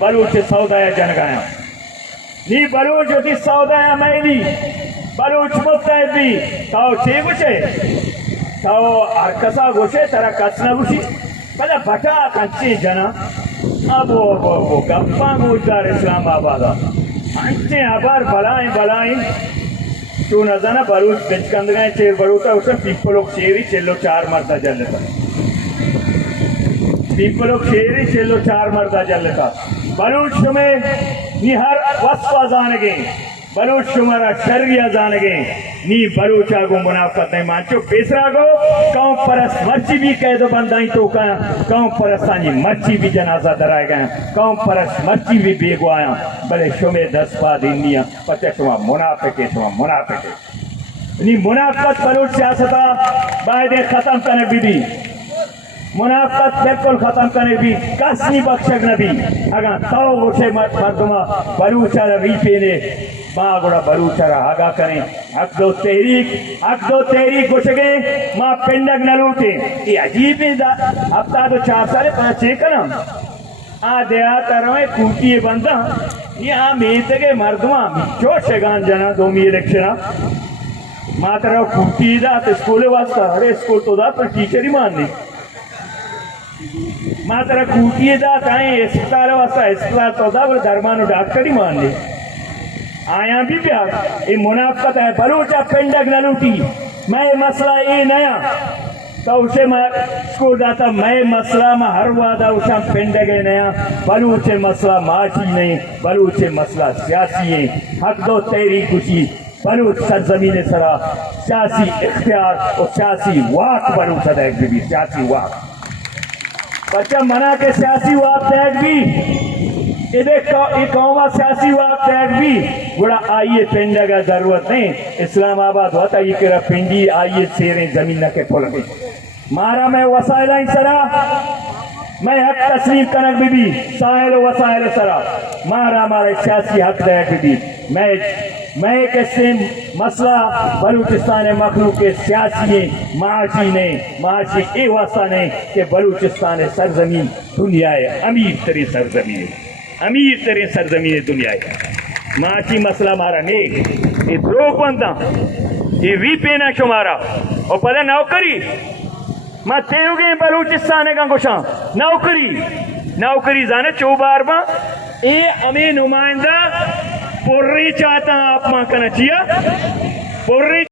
بلوچ سودایا جنگایا نی بلوچ ہوتی سودایا میلی بلوچ متحد بھی تاو چی گوشے تاو ارکسا گوشے ترا کسنا گوشی پہلے بٹا کنچی جنا ابو گپاں گوشدار اسلام آبادا انچے ابار بلائیں تو نزانا بلوچ بچکند گئے چیر بلوتا اسے پیپلوک چیری چلو 4 مردہ جل لیتا پیپلوک چیری چلو 4 مردہ جل لیتا بلوچ تمہیں نی ہر وصفہ زانگیں بلوچ تمہارا شریعہ زانگیں نی بلوچ آگو منافقت نہیں مانچو پیسرا گو قوم پرست مرچی بھی قید و بندائیں تو کہاں قوم پرستانی مرچی بھی جنازہ درائے گئے قوم پرست مرچی بھی بیگو آیا بلے شمع 10 پا دینیا پتہ شما منافق نی منافقت بلوچ سیاستہ باید ختم کرنے بھی منافقت بالکل ختم کرنے بھی کس نہیں بخشک نبی اگر تاو گوشے مردمہ بلوچہ ریپے نے ماں گوڑا بلوچہ رہا آگاہ کریں حق دو تحریک گوشگے ماں پنڈک نہ لوٹیں یہ عجیب ہفتہ تو 4 سالے پہنچ چیکنم دیہاتا روئے کوٹی بندہ یہ میتے کے مردمہ جو شگان جنا دومی الیکشنہ ماں ترہ کوٹی دا تو اسکولے واسطہ ہرے اسکول تو دا پر ٹیچر ہی مان نہیں ماں ترہ کوٹی دا تائیں اسپتال واسطہ اسپتال تو دا پر درمانو ڈاکٹر ہی مان نہیں آیا بھی پیار یہ منافقت ہے بلوچہ پنڈک نہ لوٹی میں مسئلہ یہ نیا تو اسے سکول داتا میں مسئلہ میں ہر وعدہ اسے پنڈگے نیا بلوچ مسئلہ معاشی نہیں بلوچ مسئلہ سیاسی ہے حق دو تحریک کچھی بلوچ سرزمین سرا سیاسی اختیار اور سیاسی واق بلوچ دیکھ بھی سیاسی واق بچہ منع کے سیاسی واق دیکھ بھی یہ قومہ سیاسی واق دیکھ بھی گوڑا آئیے پنڈگا ضرورت نہیں اسلام آباد ہوتا یہ کہ پنڈی آئیے سیریں زمین نہ کے پھول گئی مارا میں وسائلائیں سرا میں حق تسلیم کنک بھی سائل و وسائل سرا مارا مارے سیاسی حق دیکھ بھی میں کسی مسئلہ بلوچستان مخلوق کے سیاسی معاشی اے واسطہ نہیں کہ بلوچستان سرزمین دنیا ہے امیر ترین سرزمین دنیا ہے معاشی مسئلہ مارا نہیں یہ دروگ بندہ یہ وی پینا شمارا اور پتہ نوکری میں تیو گئے بلوچستان کا گوشاں نوکری زانے 4 بار با اے ہمیں نمائندہ پوری چاہتا آپ ماں کنا چیا پوری